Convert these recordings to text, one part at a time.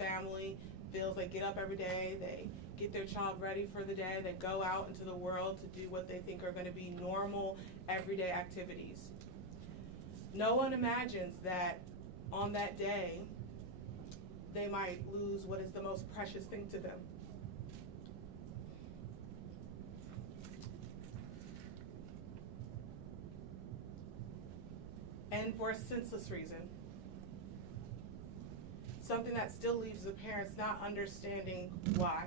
family feels they get up every day, they get their child ready for the day, they go out into the world to do what they think are going to be normal, everyday activities. No one imagines that on that day, they might lose what is the most precious thing to them. And for a senseless reason. Something that still leaves the parents not understanding why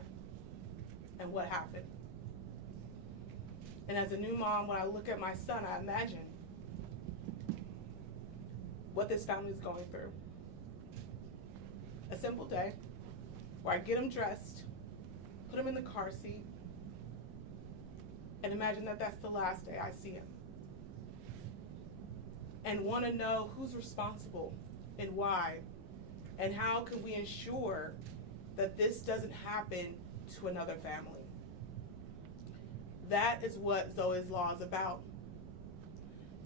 and what happened. And as a new mom, when I look at my son, I imagine what this family is going through. A simple day where I get him dressed, put him in the car seat, and imagine that that's the last day I see him. And want to know who's responsible and why, and how can we ensure that this doesn't happen to another family. That is what Zoey's Law is about.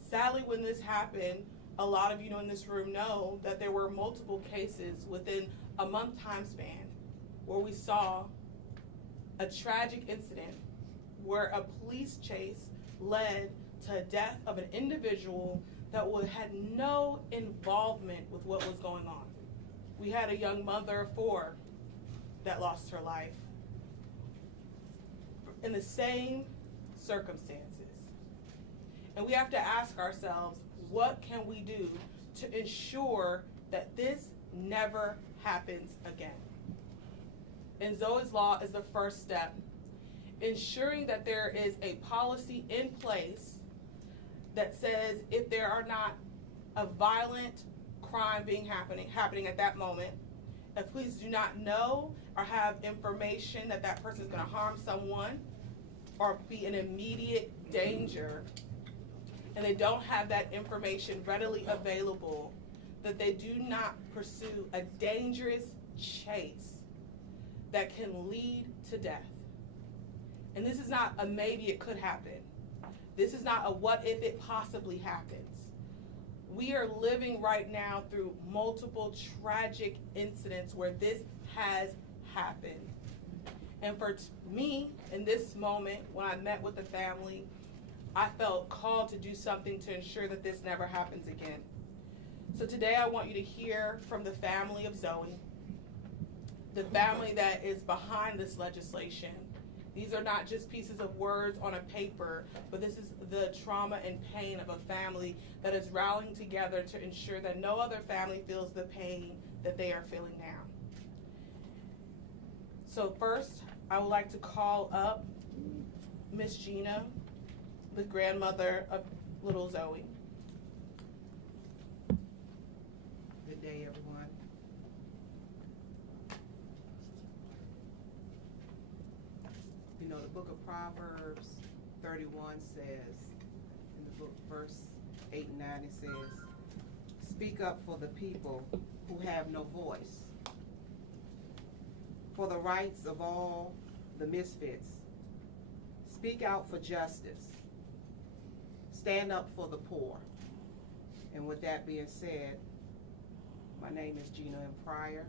Sadly, when this happened, a lot of you in this room know that there were multiple cases within a month time span where we saw a tragic incident where a police chase led to a death of an individual that had no involvement with what was going on. We had a young mother of 4 that lost her life in the same circumstances. And we have to ask ourselves, what can we do to ensure that this never happens again? And Zoey's Law is the first step, ensuring that there is a policy in place that says if there are not a violent crime happening at that moment, if police do not know or have information that that person is going to harm someone or be in immediate danger, and they don't have that information readily available, that they do not pursue a dangerous chase that can lead to death. And this is not a maybe it could happen. This is not a what if it possibly happens. We are living right now through multiple tragic incidents where this has happened. And for me, in this moment, when I met with the family, I felt called to do something to ensure that this never happens again. So today I want you to hear from the family of Zoey, the family that is behind this legislation. These are not just pieces of words on a paper, but this is the trauma and pain of a family that is rallying together to ensure that no other family feels the pain that they are feeling now. So first, I would like to call up Miss Gina, the grandmother of little Zoey. Good day, everyone. You know, the book of Proverbs 31 says, in the book, verse 8 and 9, it says, "Speak up for the people who have no voice, for the rights of all the misfits. Speak out for justice. Stand up for the poor." And with that being said, my name is Gina M. Pryor.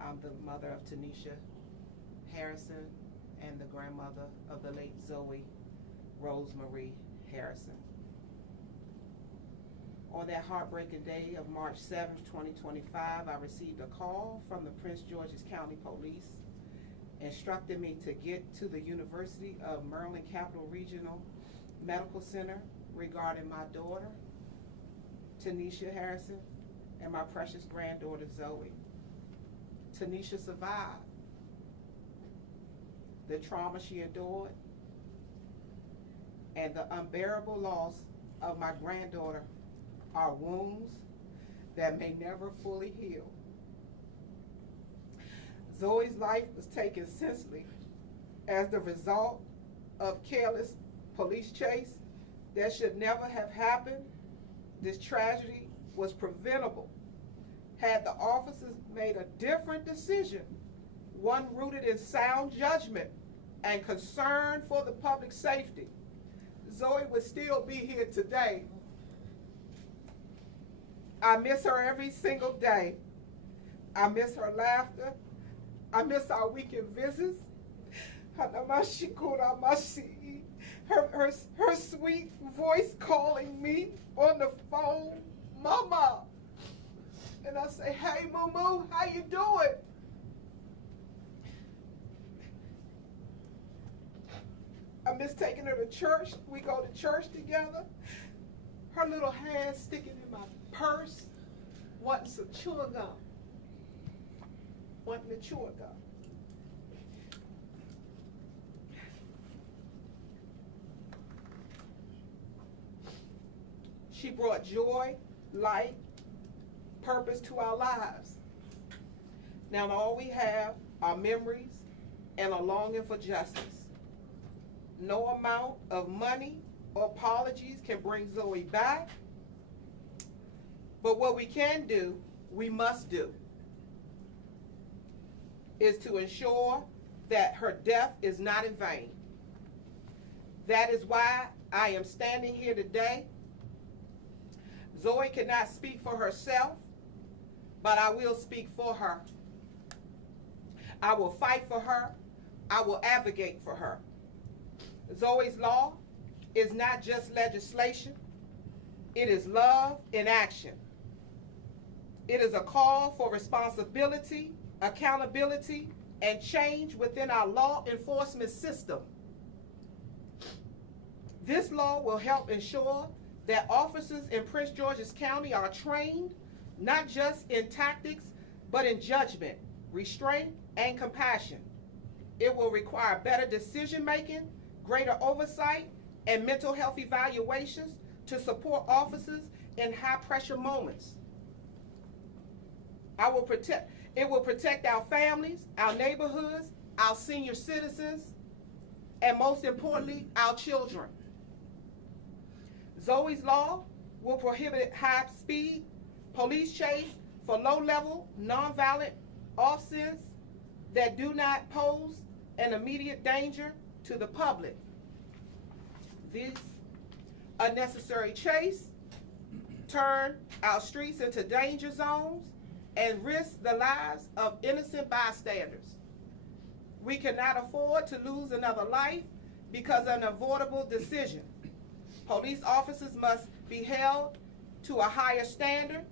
I'm the mother of Tanisha Harrison and the grandmother of the late Zoey Rosemary Harrison. On that heartbreaking day of March 7th, 2025, I received a call from the Prince George's County Police instructing me to get to the University of Maryland Capital Regional Medical Center regarding my daughter, Tanisha Harrison, and my precious granddaughter, Zoey. Tanisha survived the trauma she endured and the unbearable loss of my granddaughter are wounds that may never fully heal. Zoey's life was taken senselessly as the result of careless police chase that should never have happened. This tragedy was preventable had the officers made a different decision, one rooted in sound judgment and concern for the public safety. Zoey would still be here today. I miss her every single day. I miss her laughter. I miss our weekend visits. Her sweet voice calling me on the phone, Mama. And I say, hey, Moo, how you doing? I miss taking her to church. We go to church together. Her little hand sticking in my purse, wanting some chewing gum. Wanting to chew gum. She brought joy, light, purpose to our lives. Now all we have are memories and a longing for justice. No amount of money or apologies can bring Zoey back. But what we can do, we must do, is to ensure that her death is not in vain. That is why I am standing here today. Zoey cannot speak for herself, but I will speak for her. I will fight for her. I will advocate for her. Zoey's law is not just legislation. It is love in action. It is a call for responsibility, accountability, and change within our law enforcement system. This law will help ensure that officers in Prince George's County are trained not just in tactics, but in judgment, restraint, and compassion. It will require better decision making, greater oversight, and mental health evaluations to support officers in high pressure moments. It will protect our families, our neighborhoods, our senior citizens, and most importantly, our children. Zoey's law will prohibit high-speed police chase for low-level, nonviolent offenses that do not pose an immediate danger to the public. This unnecessary chase turn our streets into danger zones and risk the lives of innocent bystanders. We cannot afford to lose another life because of an avoidable decision. Police officers must be held to a higher standard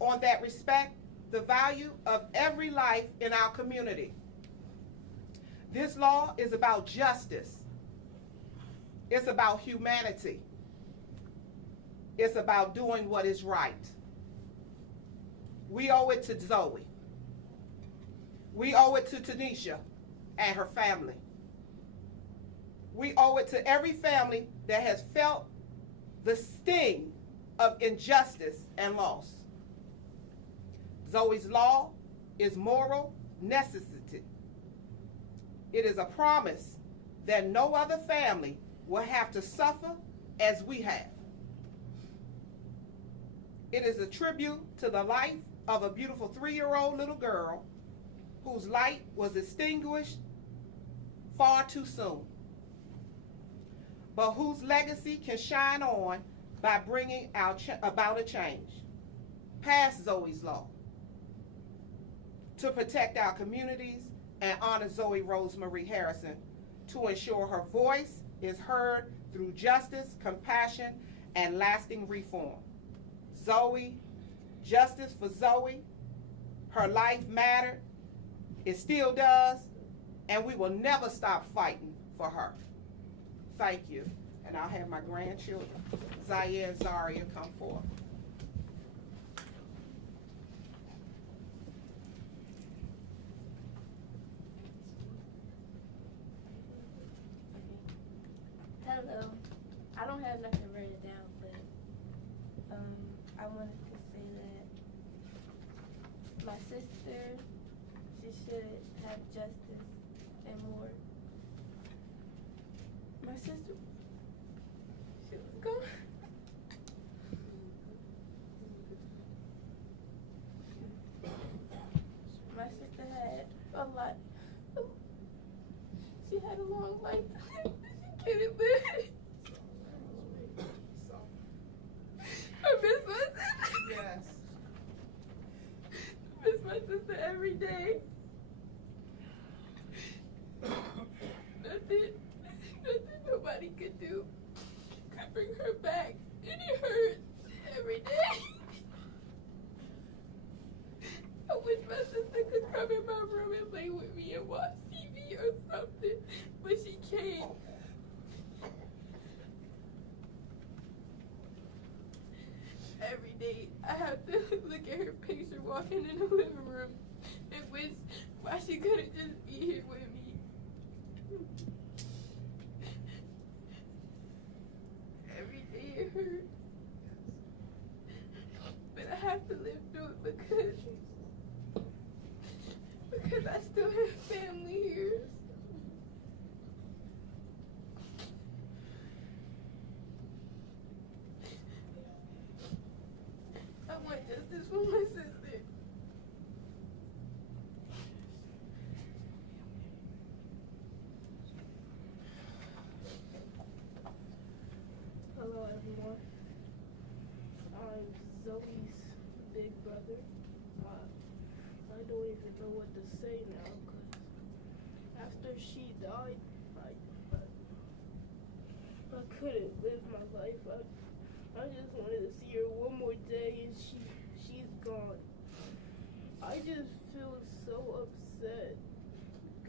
on that respect the value of every life in our community. This law is about justice. It's about humanity. It's about doing what is right. We owe it to Zoey. We owe it to Tanisha and her family. We owe it to every family that has felt the sting of injustice and loss. Zoey's law is moral necessity. It is a promise that no other family will have to suffer as we have. It is a tribute to the life of a beautiful 3-year-old little girl whose light was extinguished far too soon, but whose legacy can shine on by bringing about a change past Zoey's law to protect our communities and honor Zoey Rosemary Harrison, to ensure her voice is heard through justice, compassion, and lasting reform. Zoey, justice for Zoey. Her life mattered. It still does, and we will never stop fighting for her. Thank you. And I'll have my grandchildren, Zaire and Zaria, come forth. Hello. I don't have nothing written down, but I wanted to say that my sister, she should have justice and more. My sister, she was gone. My sister had a lot. She had a long life. She couldn't live. I miss my sister. Yes. Miss my sister But every day, nothing nobody could do could bring her back. And it hurts every day. I wish my sister could come in my room and play with me and watch TV or something, but she can't. Every day I have to look at her picture walking in the living room and wish why she couldn't just be here with me. Every day it hurts. But I have to live through it because I still have family here. I want justice for my sister. Hello, everyone. I'm Zoe's big brother. I don't even know what to say now, because after she died, I couldn't live my life. I just wanted to see her one more day, and she's gone. I just feel so upset.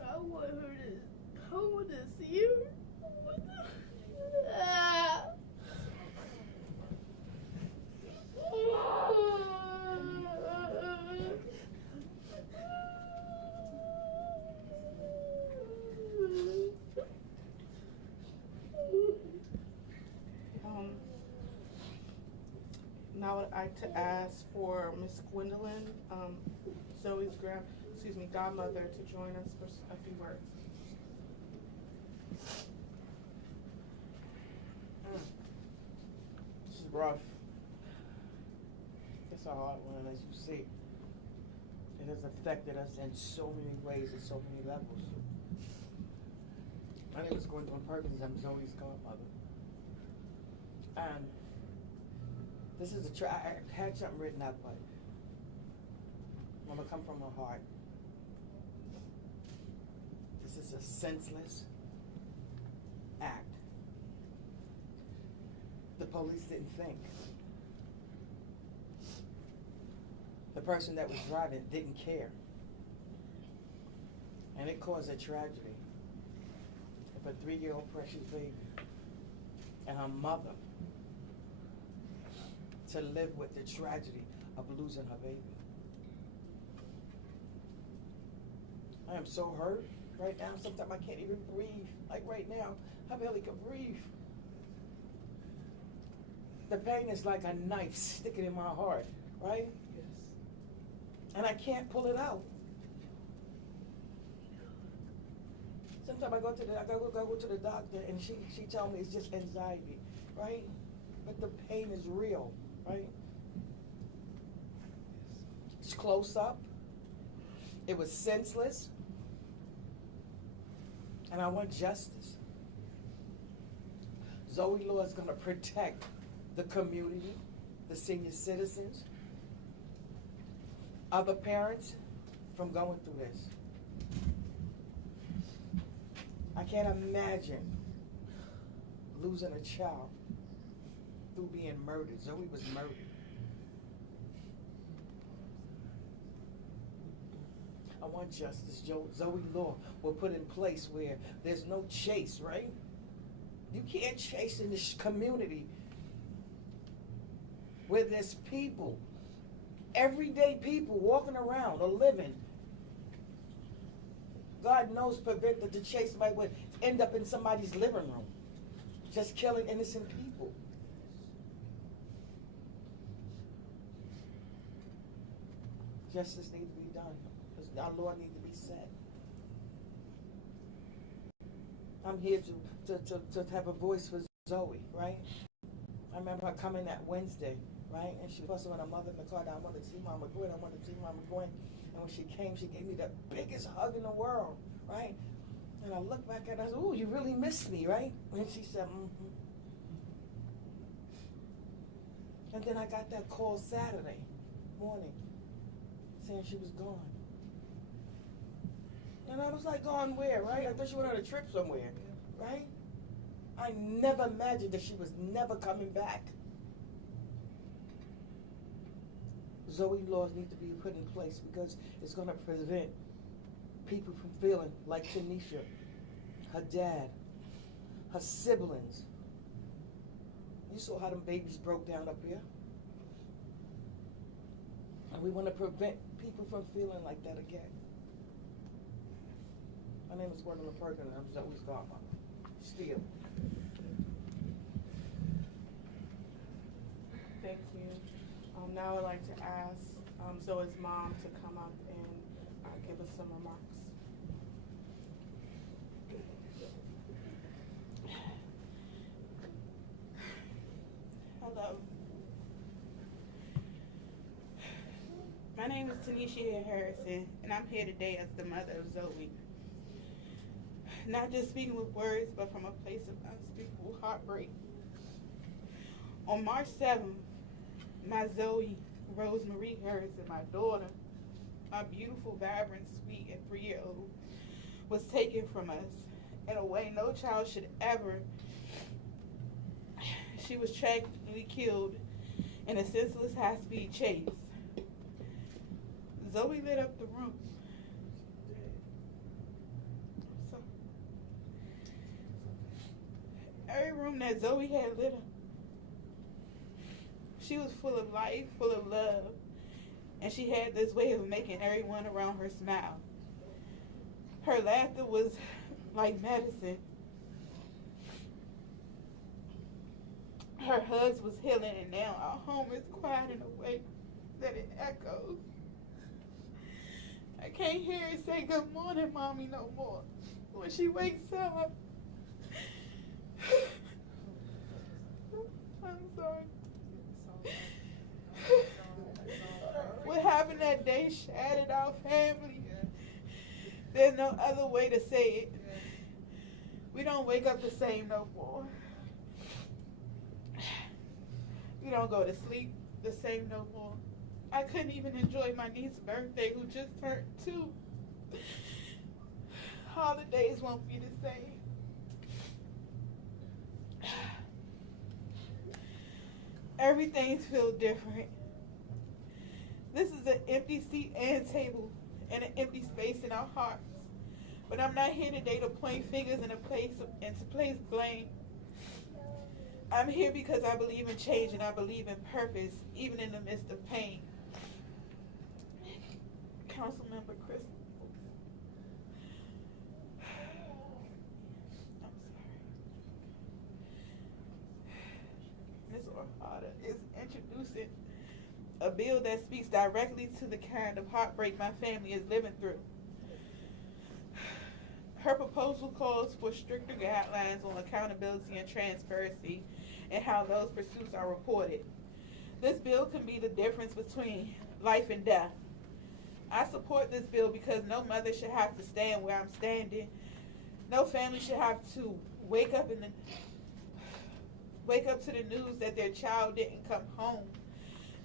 I want to see her. What the? Now I'd like to ask for Miss Gwendolyn, Zoe's godmother, to join us for a few words. This is rough. It's a hard one, as you see. It has affected us in so many ways and so many levels. My name is Gwendolyn Perkins. I'm Zoe's godmother. And this is I had something written up, but I'm gonna come from my heart. This is a senseless act. The police didn't think. The person that was driving didn't care. And it caused a tragedy of a 3-year-old precious baby and her mother to live with the tragedy of losing her baby. I am so hurt right now. Sometimes I can't even breathe. Like right now, I barely can breathe. The pain is like a knife sticking in my heart, right? Yes. And I can't pull it out. Sometimes I go to the doctor and she tells me it's just anxiety, right? But the pain is real, right? It's close up. It was senseless. And I want justice. Zoey Law is going to protect the community, the senior citizens, other parents from going through this. I can't imagine losing a child through being murdered. Zoey was murdered. I want justice. Zoey Law will put in place where there's no chase, right? You can't chase in this community where there's people, everyday people walking around or living. God knows prevent that the chase might end up in somebody's living room, just killing innocent people. Justice needs to be done. Our law needs to be set. I'm here to have a voice for Zoey, right? I remember her coming that Wednesday, right? And she fussing with her mother in the car. I want to see Mama Gwen. I want to see Mama Gwen. And when she came, she gave me the biggest hug in the world, right? And I looked back at her and I said, "Ooh, you really missed me, right?" And she said, "Mm-hmm." And then I got that call Saturday morning saying she was gone. And I was like, going where, right? I thought she went on a trip somewhere, right? I never imagined that she was never coming back. Zoe laws need to be put in place because it's going to prevent people from feeling like Tanisha, her dad, her siblings. You saw how them babies broke down up here. And we want to prevent people from feeling like that again. My name is Gwendolyn Perkins, and I'm Zoe's godmother. Still. Thank you. Now I'd like to ask Zoe's mom to come up and give us some remarks. Hello. My name is Zoey Harrison, and I'm here today as the mother of Zoe. Not just speaking with words, but from a place of unspeakable heartbreak. On March 7th, my Zoe Rosemary Harrison, my daughter, my beautiful, vibrant, sweet, and 3-year-old, was taken from us in a way no child should ever. She was tragically killed in a senseless high-speed chase. Zoe lit up the room. Every room that Zoe had lit up. She was full of life, full of love, and she had this way of making everyone around her smile. Her laughter was like medicine. Her hugs was healing, and now our home is quiet in a way that it echoes. I can't hear her say good morning, Mommy, no more. When she wakes up, I'm sorry. What happened that day shattered our family. There's no other way to say it. We don't wake up the same no more. We don't go to sleep the same no more. I couldn't even enjoy my niece's birthday, who just turned 2. Holidays won't be the same. Everything feels different. This is an empty seat and table and an empty space in our hearts. But I'm not here today to point fingers and to place blame. I'm here because I believe in change and I believe in purpose, even in the midst of pain. Councilmember Chris. I'm sorry. Ms. Orhada is introducing a bill that speaks directly to the kind of heartbreak my family is living through. Her proposal calls for stricter guidelines on accountability and transparency and how those pursuits are reported. This bill can be the difference between life and death. I support this bill because no mother should have to stand where I'm standing. No family should have to wake up to the news that their child didn't come home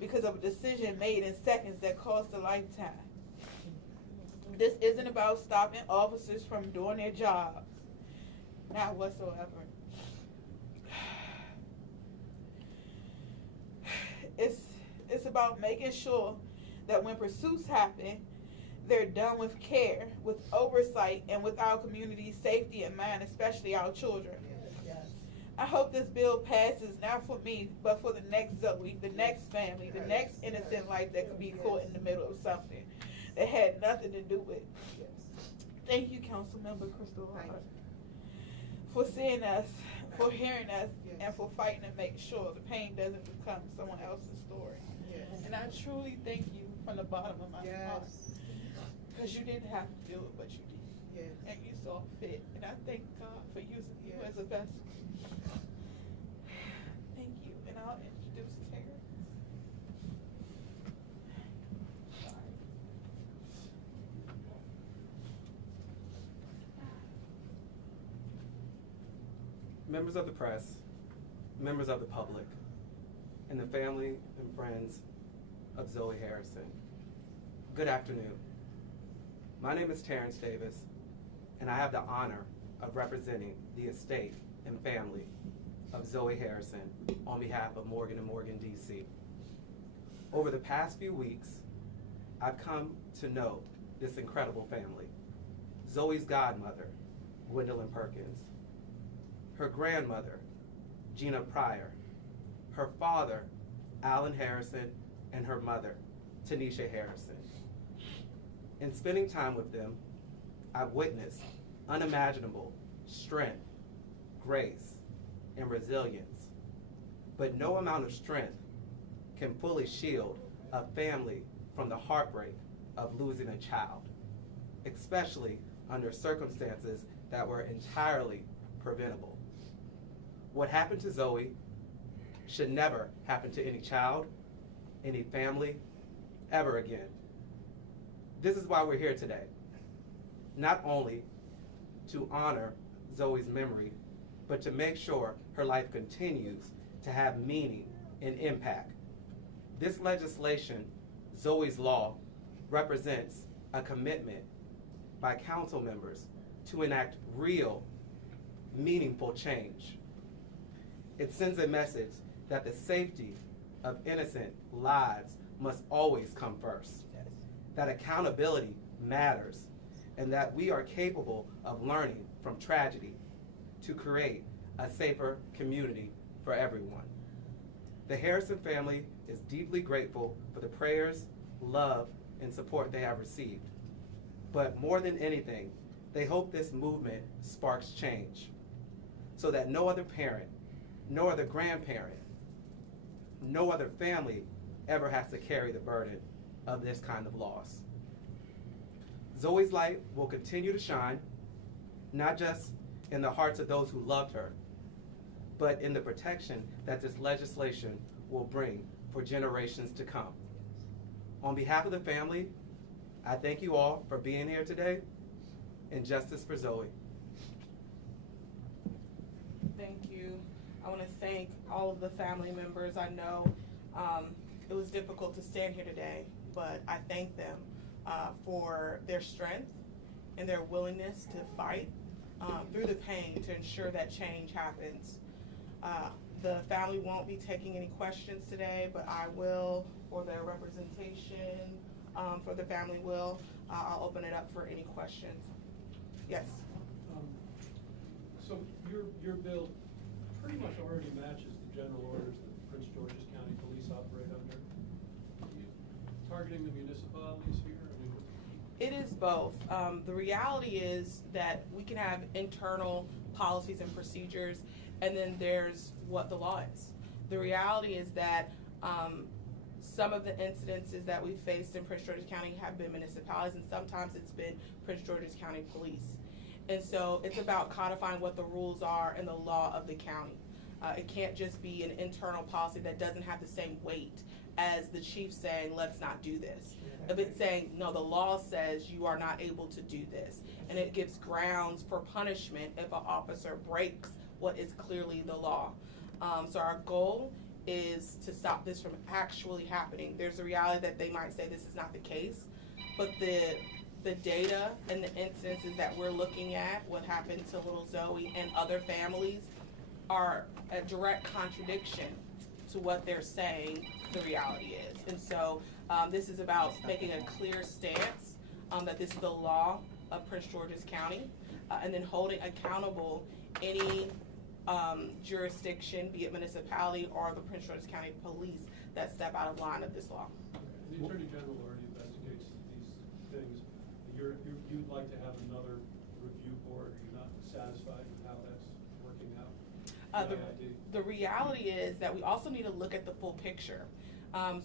because of a decision made in seconds that cost a lifetime. This isn't about stopping officers from doing their jobs. Not whatsoever. It's about making sure that when pursuits happen, they're done with care, with oversight, and with our community's safety in mind, especially our children. Yes. I hope this bill passes, not for me, but for the next Zoe, the next family, the next innocent life that could be caught in the middle of something that had nothing to do with. Yes. Thank you, Councilmember Crystal Thank Hart, you. for seeing us, for hearing us, Yes. and for fighting to make sure the pain doesn't become someone else's story. Yes. And I truly thank you from the bottom of my heart. Yes. Because you didn't have to do it, but you did. Yes. And you saw fit. And I thank God for using you Yes. as a vessel. Thank you. And I'll introduce Tara. Sorry. Members of the press, members of the public, and the family and friends of Zoey Harrison, good afternoon. My name is Terrence Davis, and I have the honor of representing the estate and family of Zoey Harrison on behalf of Morgan & Morgan, D.C. Over the past few weeks, I've come to know this incredible family. Zoey's godmother, Gwendolyn Perkins, her grandmother, Gina Pryor, her father, Alan Harrison, and her mother, Tanisha Harrison. In spending time with them, I've witnessed unimaginable strength, grace, and resilience. But no amount of strength can fully shield a family from the heartbreak of losing a child, especially under circumstances that were entirely preventable. What happened to Zoey should never happen to any child, any family, ever again. This is why we're here today. Not only to honor Zoey's memory, but to make sure her life continues to have meaning and impact. This legislation, Zoey's Law, represents a commitment by council members to enact real, meaningful change. It sends a message that the safety of innocent lives must always come first, that accountability matters, and that we are capable of learning from tragedy to create a safer community for everyone. The Harrison family is deeply grateful for the prayers, love, and support they have received. But more than anything, they hope this movement sparks change so that no other parent, no other grandparent, no other family ever has to carry the burden of this kind of loss. Zoey's light will continue to shine, not just in the hearts of those who loved her, but in the protection that this legislation will bring for generations to come. On behalf of the family, I thank you all for being here today, and justice for Zoey. Thank you. I want to thank all of the family members. I know it was difficult to stand here today, but I thank them for their strength and their willingness to fight through the pain to ensure that change happens. The family won't be taking any questions today, but I will, or their representation for the family will. I'll open it up for any questions. Yes? So your bill pretty much already matches the general orders that Prince George's County Police operate under. Are you targeting the municipalities here? I mean, It is both. The reality is that we can have internal policies and procedures, and then there's what the law is. The reality is that some of the incidences that we've faced in Prince George's County have been municipalities, and sometimes it's been Prince George's County Police. And so it's about codifying what the rules are in the law of the county. It can't just be an internal policy that doesn't have the same weight as the chief saying, let's not do this. If it's saying, no, the law says you are not able to do this, and it gives grounds for punishment if an officer breaks what is clearly the law. So our goal is to stop this from actually happening. There's a reality that they might say this is not the case, but the data and the incidences that we're looking at, what happened to little Zoey and other families, are a direct contradiction to what they're saying the reality is. And so this is about making a clear stance that this is the law of Prince George's County, and then holding accountable any jurisdiction, be it municipality or the Prince George's County Police, that step out of line of this law. the Attorney General already investigates these things. You'd like to have another review board. You're not satisfied with how that's working out? The reality is that we also need to look at the full picture.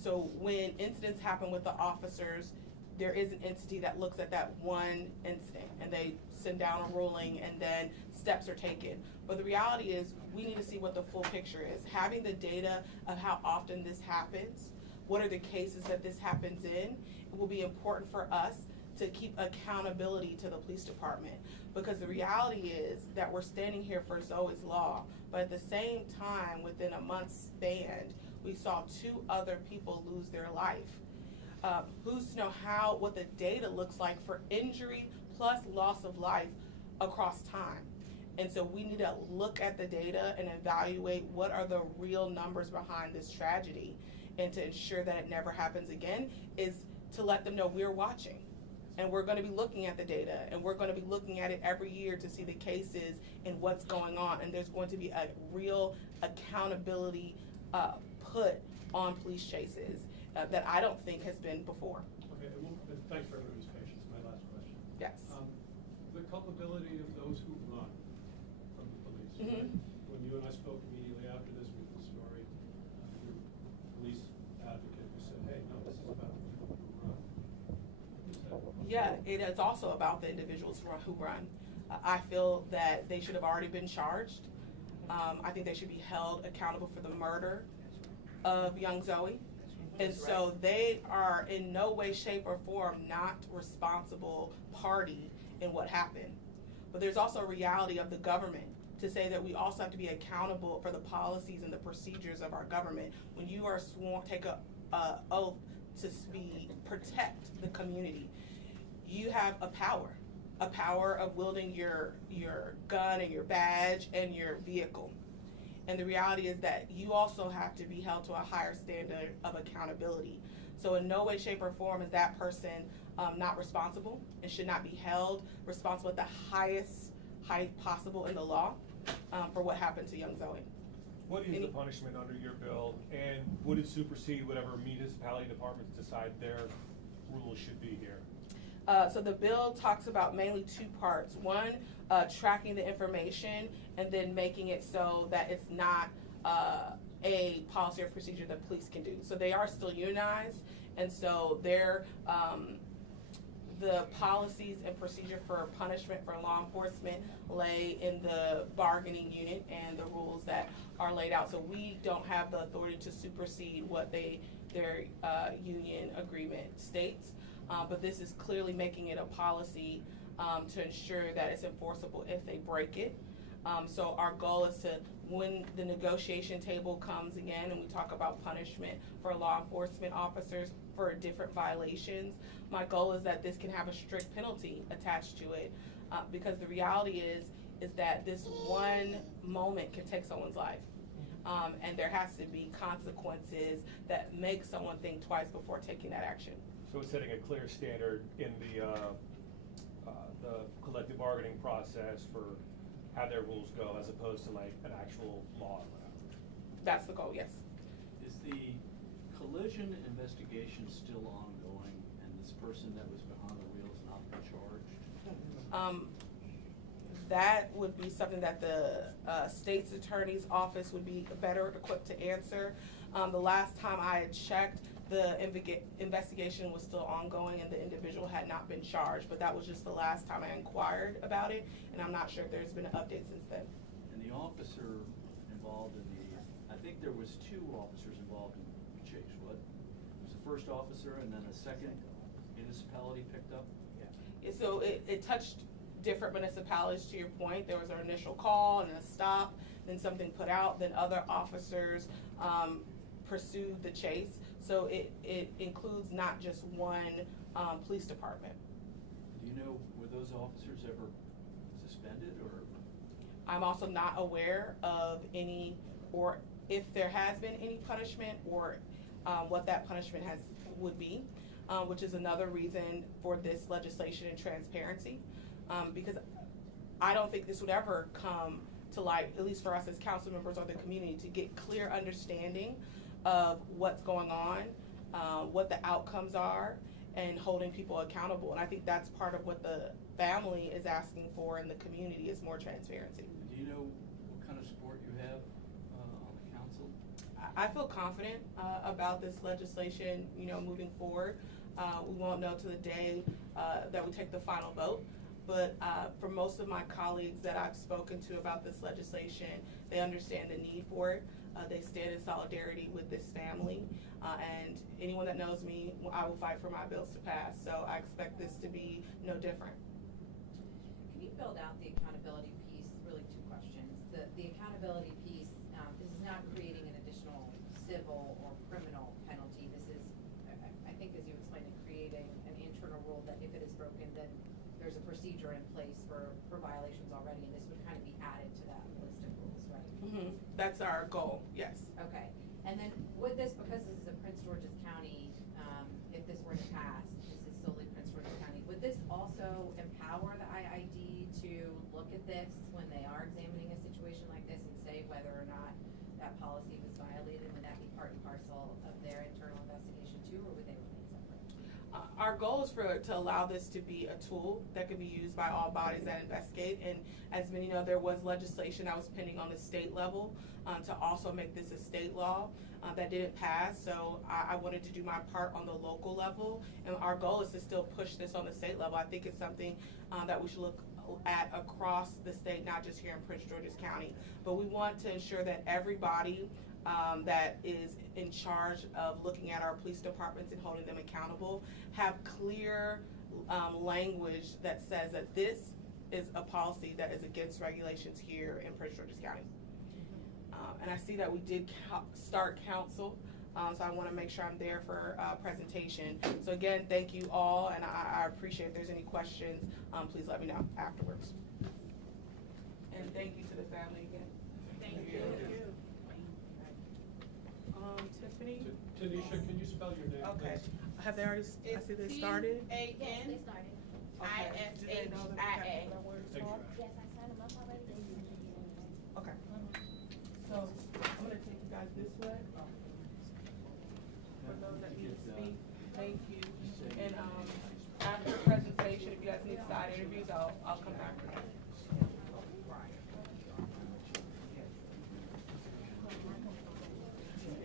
So when incidents happen with the officers, there is an entity that looks at that one incident and they send down a ruling and then steps are taken. But the reality is we need to see what the full picture is. Having the data of how often this happens, what are the cases that this happens in, it will be important for us to keep accountability to the police department. Because the reality is that we're standing here for Zoey's Law, but at the same time, within a month's span, we saw 2 other people lose their life. Who's to know what the data looks like for injury plus loss of life across time? And so we need to look at the data and evaluate what are the real numbers behind this tragedy, and to ensure that it never happens again is to let them know we're watching. And we're going to be looking at the data, and we're going to be looking at it every year to see the cases and what's going on. And there's going to be a real accountability put on police chases that I don't think has been before. Okay, well, thanks for everybody's patience. My last question. Yes. The culpability of those who run from the police. Mm-hmm. Right? When you and I spoke immediately after this week's story, your police advocate who said, hey, no, this is about the people who run. Yeah, it is also about the individuals who run. I feel that they should have already been charged. I think they should be held accountable for the murder of young Zoey. And so they are in no way, shape, or form not responsible party in what happened. But there's also a reality of the government to say that we also have to be accountable for the policies and the procedures of our government. When you are sworn, take a oath to protect the community, you have a power of wielding your gun and your badge and your vehicle. And the reality is that you also have to be held to a higher standard of accountability. So in no way, shape, or form is that person not responsible and should not be held responsible at the highest height possible in the law for what happened to young Zoey. What is the punishment under your bill, and would it supersede whatever municipality departments decide their rules should be here? So the bill talks about mainly two parts. One, tracking the information, and then making it so that it's not a policy or procedure that police can do. So they are still unionized, and so they're the policies and procedure for punishment for law enforcement lay in the bargaining unit and the rules that are laid out. So we don't have the authority to supersede what their union agreement states. But this is clearly making it a policy to ensure that it's enforceable if they break it. So our goal is to, when the negotiation table comes again and we talk about punishment for law enforcement officers for different violations, my goal is that this can have a strict penalty attached to it, because the reality is that this one moment can take someone's life. And there has to be consequences that make someone think twice before taking that action. So it's setting a clear standard in the collective bargaining process for how their rules go, as opposed to like an actual law. That's the goal, yes. Is the collision investigation still ongoing, and this person that was behind the wheels not been charged? That would be something that the state's attorney's office would be better equipped to answer. The last time I had checked, the investigation was still ongoing and the individual had not been charged, but that was just the last time I inquired about it, and I'm not sure if there's been an update since then. And the officer involved in I think there was two officers involved in the chase, what? It was the first officer and then a second municipality picked up? Yeah, so it touched different municipalities, to your point. There was an initial call and a stop, then something put out, then other officers pursued the chase. So it includes not just one police department. Do you know, were those officers ever suspended, or? I'm also not aware of any, or if there has been any punishment, or what that punishment would be, which is another reason for this legislation and transparency, because I don't think this would ever come to light, at least for us as council members or the community, to get clear understanding of what's going on, what the outcomes are, and holding people accountable. And I think that's part of what the family is asking for in the community, is more transparency. Do you know what kind of support you have on the council? I feel confident about this legislation, moving forward. We won't know till the day that we take the final vote. But for most of my colleagues that I've spoken to about this legislation, they understand the need for it. They stand in solidarity with this family. And anyone that knows me, I will fight for my bills to pass. So I expect this to be no different. Can you build out the accountability piece? Really, two questions. The accountability piece, this is not creating an additional civil or criminal penalty. This is, I think as you explained there's a procedure in place for violations already, and this would kind of be added to that list of rules, right? Mm-hmm. That's our goal, yes. Okay, and then would this, because this is a Prince George's County, if this were to pass, this is solely Prince George's County, would this also empower the IID to look at this when they are examining a situation like this and say whether or not that policy was violated? Would that be part and parcel of their internal investigation too, or would they remain separate? Our goal is to allow this to be a tool that can be used by all bodies that investigate. And as many know, there was legislation that was pending on the state level to also make this a state law that didn't pass. So I wanted to do my part on the local level. And our goal is to still push this on the state level. I think it's something that we should look at across the state, not just here in Prince George's County. But we want to ensure that everybody that is in charge of looking at our police departments and holding them accountable have clear language that says that this is a policy that is against regulations here in Prince George's County. And I see that we did start council, so I want to make sure I'm there for presentation. So again, thank you all, and I appreciate if there's any questions, please let me know afterwards. And thank you to the family again. Thank you. Tiffany? Tanisha, can you spell your name, Okay. please? Have they already, I see they started? Yes, they T-A-N-I-S-H-I-A. started. Okay. Do they know the particular words Thank you. are? Yes, I signed them up already. Okay. So I'm gonna take you guys this way. For those that need to speak, thank you. And after the presentation, if you guys need side interviews, I'll come back for that.